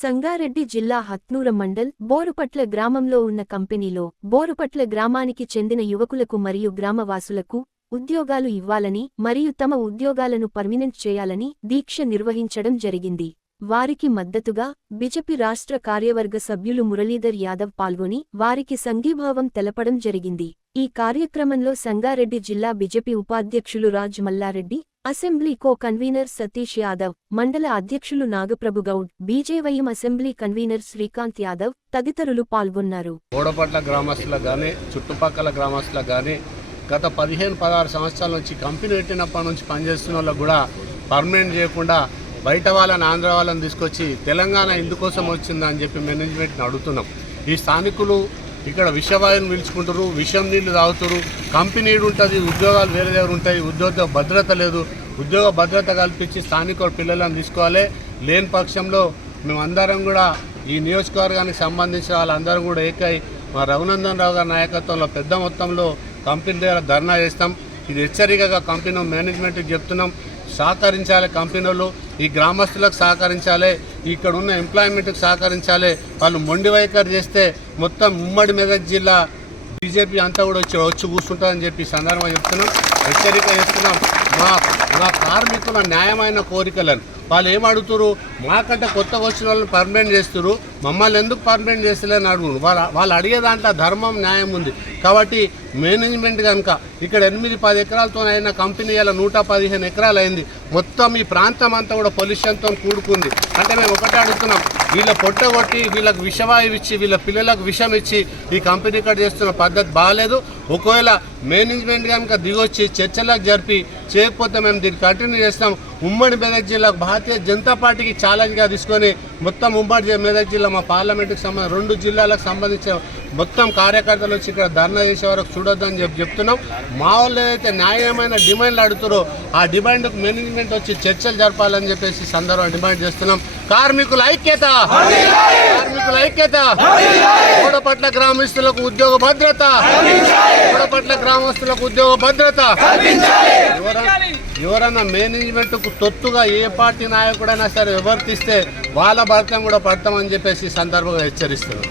సంగారెడ్డి జిల్లా హత్నూర మండల్ బోరుపట్ల గ్రామంలో ఉన్న కంపెనీలో బోరుపట్ల గ్రామానికి చెందిన యువకులకు మరియు గ్రామవాసులకు ఉద్యోగాలు ఇవ్వాలని మరియు తమ ఉద్యోగాలను పర్మినెంట్ చేయాలని దీక్ష నిర్వహించడం జరిగింది. వారికి మద్దతుగా బిజెపి రాష్ట్ర కార్యవర్గ సభ్యులు మురళీధర్ యాదవ్ పాల్గొని వారికి సంఘీభావం తెలపడం జరిగింది. ఈ కార్యక్రమంలో సంగారెడ్డి జిల్లా బిజెపి ఉపాధ్యక్షులు Raj Mallareddy, assembly co convener Satish Yadav, మండల అధ్యక్షులు Nagaprabhu Goud, BJYM assembly convener Srikanth Yadav తదితరులు పాల్గొన్నారు. బోడపట్ల గ్రామస్తులకు గానీ చుట్టుపక్కల గ్రామస్తులకు గానీ గత 15-16 సంవత్సరాల నుంచి కంపెనీ పెట్టినప్పటి నుంచి పనిచేస్తున్న వాళ్ళకు కూడా పర్మనెంట్ చేయకుండా బయట వాళ్ళని ఆంధ్ర వాళ్ళని తీసుకొచ్చి తెలంగాణ ఇందుకోసం వచ్చిందని చెప్పి మేనేజ్మెంట్ని అడుగుతున్నాం. ఈ స్థానికులు ఇక్కడ విషవాయువుని పీల్చుకుంటారు, విషం నీళ్లు తాగుతారు. కంపెనీ ఉంటుంది, ఉద్యోగాలు వేరే దగ్గర ఉంటాయి, ఉద్యోగ భద్రత లేదు. ఉద్యోగ భద్రత కల్పించి స్థానిక పిల్లలను తీసుకోవాలి. లేని పక్షంలో మేమందరం కూడా ఈ నియోజకవర్గానికి సంబంధించిన వాళ్ళందరం కూడా ఏకై మా రఘునందన్ రావు గారి నాయకత్వంలో పెద్ద మొత్తంలో కంపెనీ దగ్గర ధర్నా చేస్తాం. ఇది హెచ్చరికగా కంపెనీ మేనేజ్మెంట్కి చెప్తున్నాం. సహకరించాలి, కంపెనీలు ఈ గ్రామస్తులకు సహకరించాలి, ఇక్కడ ఉన్న ఎంప్లాయ్మెంట్కి సహకరించాలి. వాళ్ళు మొండి వైఖరి చేస్తే మొత్తం ఉమ్మడి మెదక్ జిల్లా బీజేపీ అంతా కూడా వచ్చి కూర్చుంటుందని చెప్పి సందర్భంగా చెప్తున్నాం, హెచ్చరిక చేస్తున్నాం. మా కార్మికుల న్యాయమైన కోరికలను వాళ్ళు ఏం అడుగుతారు, మాకంటే కొత్తగా వచ్చిన వాళ్ళని పర్మనెంట్ చేస్తారు, మమ్మల్ని ఎందుకు పర్మనెంట్ చేస్తలేని అడుగురు. వాళ్ళు అడిగే దాంట్లో ధర్మం న్యాయం ఉంది. కాబట్టి మేనేజ్మెంట్ కనుక ఇక్కడ 8-10 ఎకరాలతో అయిన కంపెనీ ఇలా 115 ఎకరాలు అయింది. మొత్తం ఈ ప్రాంతం అంతా కూడా పొల్యూషన్తో కూడుకుంది. అంటే మేము ఒకటే అడుగుతున్నాం, వీళ్ళ పొట్టగొట్టి వీళ్ళకి విషవాయువు ఇచ్చి వీళ్ళ పిల్లలకు విషం ఇచ్చి ఈ కంపెనీ ఇక్కడ చేస్తున్న పద్ధతి బాగాలేదు. ఒకవేళ మేనేజ్మెంట్ కనుక దిగొచ్చి చర్చలకు జరిపి చేయకపోతే మేము దీన్ని కంటిన్యూ చేస్తాం. ఉమ్మడి మెదక్ జిల్లాకు భారతీయ జనతా పార్టీకి ఛాలెంజ్గా తీసుకొని మొత్తం ఉమ్మడి మెదక్ జిల్లా మా పార్లమెంటుకు సంబంధించి 2 జిల్లాలకు సంబంధించిన మొత్తం కార్యకర్తలు వచ్చి ఇక్కడ ధర్నా చేసే వరకు చూడొద్దని చెప్తున్నాం. మా వాళ్ళు ఏదైతే న్యాయమైన డిమాండ్లు అడుగుతారో ఆ డిమాండ్కు మేనేజ్మెంట్ వచ్చి చర్చలు జరపాలని చెప్పేసి సందర్భంగా డిమాండ్ చేస్తున్నాం. కార్మికుల ఐక్యత, కార్మికుల ఐక్యత, బోడపట్ల గ్రామస్తులకు ఉద్యోగ భద్రత, బోడపట్ల గ్రామస్తులకు ఉద్యోగ భద్రత. ఎవరన్నా మేనేజ్మెంట్కు తొత్తుగా ఏ పార్టీ నాయకుడైనా సరే వివర్తిస్తే వాళ్ళ భర్తం కూడా పడతామని చెప్పేసి సందర్భంగా హెచ్చరిస్తున్నారు.